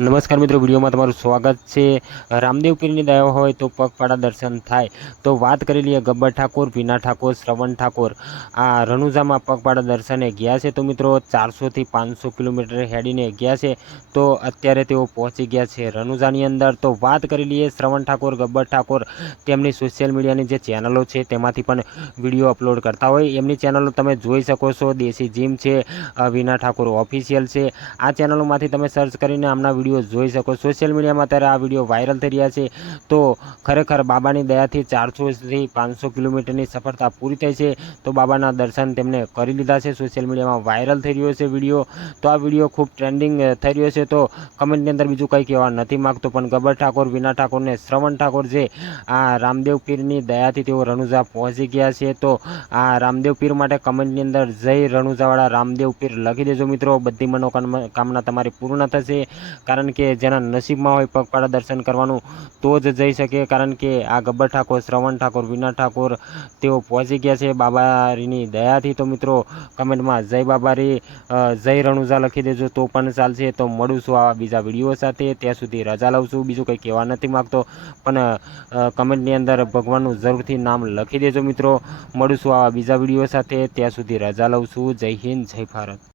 નમસ્કાર મિત્રો, વિડીયોમાં તમારું સ્વાગત છે। રામદેવ પીરની દયા હોય તો પગપાળા દર્શન થાય। તો વાત કરી લઈએ ગબ્બર ઠાકોર, ભીના ઠાકોર, શ્રવણ ઠાકોર આ રણુજામાં પગપાળા દર્શને ગયા છે। તો મિત્રો 400 થી 500 કિલોમીટર હેડીને ગયા છે। તો અત્યારે તેઓ પહોંચી ગયા છે રણુજાની અંદર। તો વાત કરી લઈએ શ્રવણ ઠાકોર, ગબ્બર ઠાકોર તેમની સોશિયલ મીડિયાની જે ચેનલો છે તેમાંથી પણ વિડીયો અપલોડ કરતા હોય। એમની ચેનલો તમે જોઈ શકો છો। દેશી જીમ છે, ભીના ઠાકોર ઓફિશિયલ છે। આ ચેનલોમાંથી તમે સર્ચ કરીને આમના વિડીયો જોઈ શકો। સોશિયલ મીડિયામાં અત્યારે આ વિડીયો વાયરલ થઈ રહ્યા છે। તો ખરેખર બાબાની દયાથી 400 થી 500 કિલોમીટરની સફળતા પૂરી થઈ છે। તો બાબાના દર્શન તેમને કરી લીધા છે। સોશિયલ મીડિયામાં વાયરલ થઈ રહ્યો છે વિડીયો। તો આ વિડીયો ખૂબ ટ્રેન્ડિંગ થઈ રહ્યો છે। તો કમેન્ટની અંદર બીજું કંઈ કહેવા નથી માગતો, પણ ગબ્બર ઠાકોર, વિના ઠાકોર ને શ્રવણ ઠાકોર જે આ રામદેવ પીરની દયાથી તેઓ રણુજા પહોંચી ગયા છે। તો આ રામદેવ પીર માટે કમેન્ટની અંદર જય રણુજાવાળા રામદેવ પીર લખી દેજો મિત્રો। બધી મનોકામના તમારી પૂર્ણ થશે। કારણ કે જેના નસીબમાં હોય પગપાળા દર્શન કરવાનું તો જ જઈ શકે। કારણ કે આ ગબ્બર ઠાકોર, શ્રવણ ઠાકોર, વિના ઠાકોર તેઓ પહોંચી ગયા છે બાબાની દયાથી। તો મિત્રો કમેન્ટમાં જય બાબારી, જય રણુજા લખી દેજો તો પણ ચાલશે। તો મળું છું આવા બીજા વિડીયો સાથે, ત્યાં સુધી રજા લઉં છું। બીજું કંઈ કહેવા નથી માગતો, પણ કમેન્ટની અંદર ભગવાનનું જરૂરથી નામ લખી દેજો મિત્રો। મળું છું આવા બીજા વિડીયો સાથે, ત્યાં સુધી રજા લઉં છું। જય હિન્દ, જય ભારત।